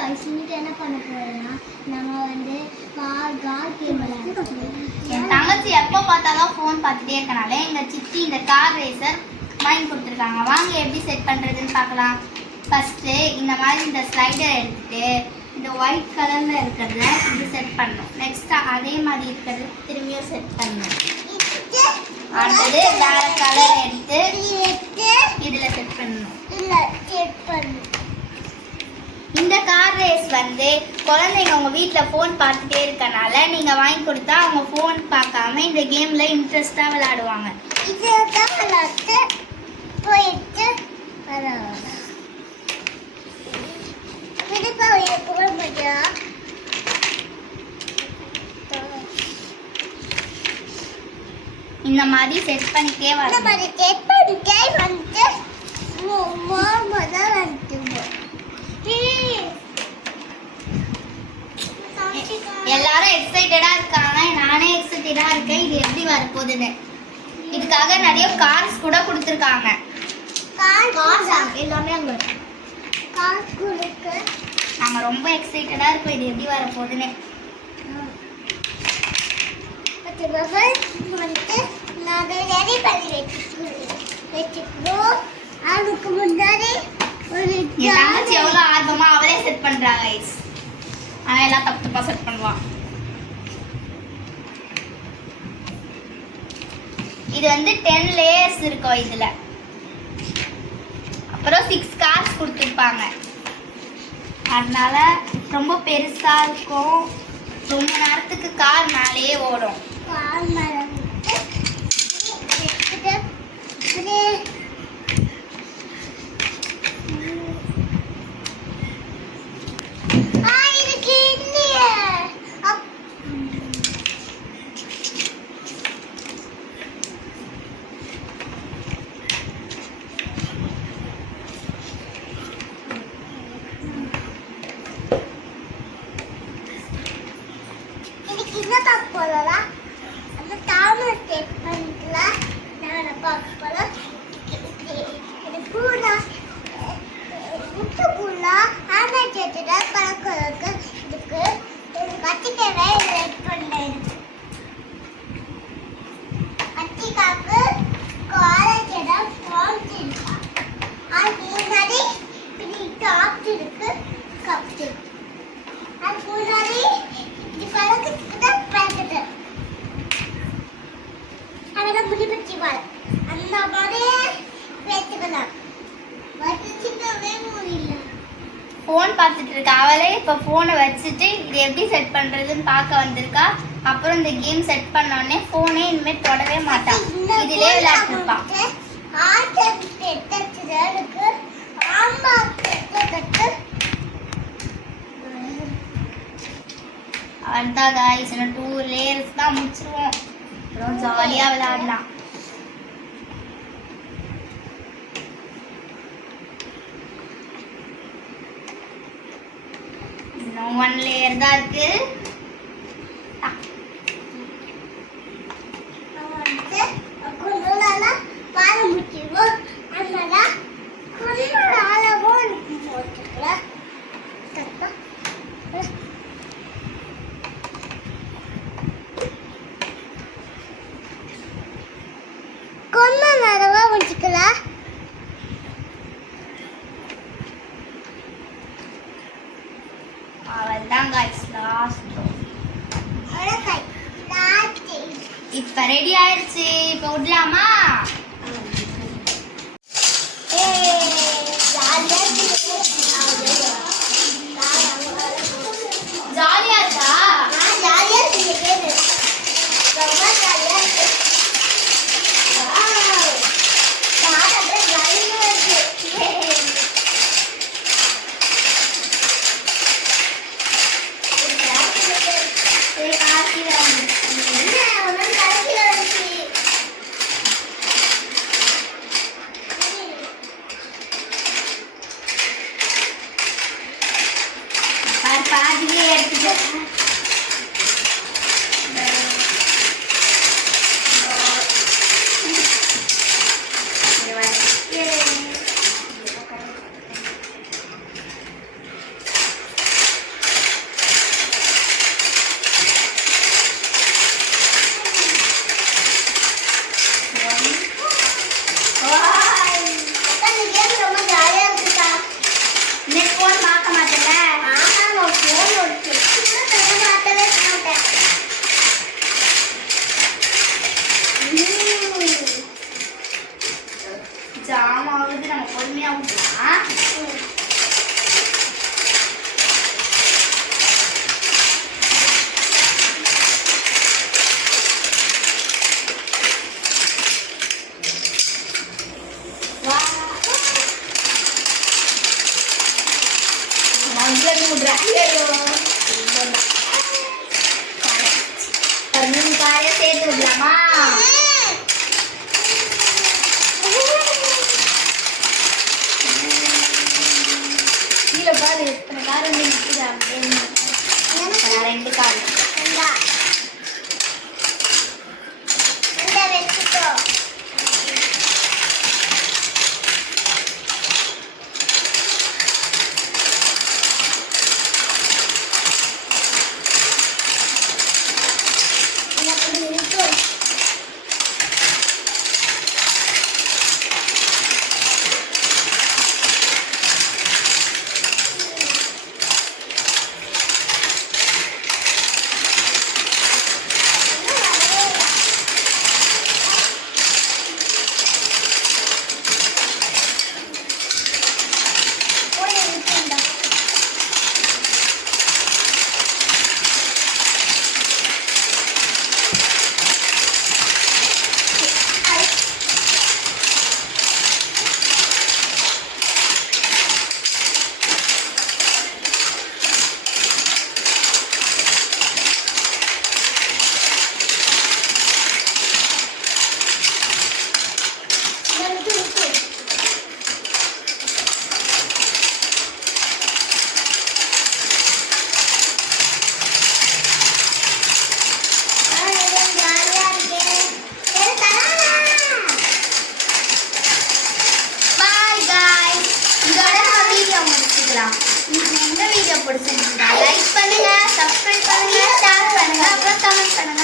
Guys இன்னைக்கு என்ன பண்ண போறோம்னா நம்ம வந்து கார் கேம் விளையாடுறோம். என் தங்கச்சி எப்போ பார்த்தாலும் ஃபோன் பார்த்துட்டே இருக்கனால எங்கள் சித்தி இந்த கார் ரேசர் வாங்கி கொடுத்துருக்காங்க. வாங்க எப்படி செட் பண்ணுறதுன்னு பார்க்கலாம். ஃபஸ்ட்டு இந்த மாதிரி இந்த ஸ்லைடர் எடுத்துகிட்டு இந்த ஒயிட் கலரில் இருக்கிறத இது செட் பண்ணணும். நெக்ஸ்ட்டு அதே மாதிரி இருக்கிறது திரும்பியும் செட் பண்ணணும். அடுத்தது வேறு கலர் எடுத்து இதில் செட் பண்ணணும். இந்த கார் ரேஸ் வந்து குழந்தைங்க உங்கள் வீட்டில் ஃபோன் பார்த்துட்டே இருக்கனால நீங்கள் வாங்கி கொடுத்தா அவங்க ஃபோன் பார்க்காம இந்த கேமில் இன்ட்ரெஸ்டாக விளையாடுவாங்க. இந்த மாதிரி செட் பண்ணிட்டே வரணும். எல்லாரும் எக்ஸைட்டடா இருக்காங்க, நானே எக்ஸைட்டடா இருக்கேன். இது எப்படி வரப்போகுதுன்னு இதுக்காக நிறைய கார்ஸ் கூட கொடுத்துருக்காங்க. எல்லாமே அங்க நாங்க ரொம்ப எக்ஸைட்டடா இருக்கோம் இது எப்படி வரப்போகுதுன்னு. அதுக்கு முன்னாடி எவ்வளவு ஆர்வமா அவரே செட் பண்றாங்க. ஆனால் எல்லாம் தப்பு தப்பாக செட் பண்ணுவான். இது வந்து 10 லேயர்ஸ் இருக்கும் இதில். அப்புறம் 6 கார்ஸ் கொடுத்துருப்பாங்க. அதனால ரொம்ப பெருசாக இருக்கும். ரொம்ப நேரத்துக்கு கார் மேலேயே ஓடும். ஃபோன் பார்த்துட்டு இருக்கா அவளே. இப்போ ஃபோனை வச்சுட்டு இது எப்படி செட் பண்ணுறதுன்னு பார்க்க வந்திருக்கா. அப்புறம் இந்த கேம் செட் பண்ணோடனே ஃபோனே இனிமேல் தொடவே மாட்டான். இதிலே விளையாட்டுருப்பான். அதான் காய்ஸ், இன்னும் 2 லேயர்ஸ் தான் முடிச்சிருவோம். அப்புறம் ஜாலியாக விளையாடலாம். இன்னும் 1 லேயர் தான் இருக்கு. அவள்தான் காய்ஸ் லாஸ்ட். இப்ப ரெடி ஆயிடுச்சு. இப்ப விடலாமா? ஜாலியா இருக்கா? பாதிலே எடுத்துட்டு நெட் ஃபோன் பார்க்க மாட்டேல? ஆமா ஃபோன் ஒரு சின்ன தடவை பார்த்தவே மாட்டேன். ஜாம் ஆகுது, நம்ம பொறுமையா விடலாம். சேர்த்து விடலாமா? கீழே பாரு, எத்தனை கார் வந்து நிற்குது அப்படின்னு. 2 கார். வச்சுக்கோ. இந்த வீடியோ பிடிச்சிருந்தா லைக் பண்ணுங்க, சப்ஸ்கிரைப் பண்ணுங்க, ஷேர் பண்ணுங்க, அப்புறம் கமெண்ட் பண்ணுங்க.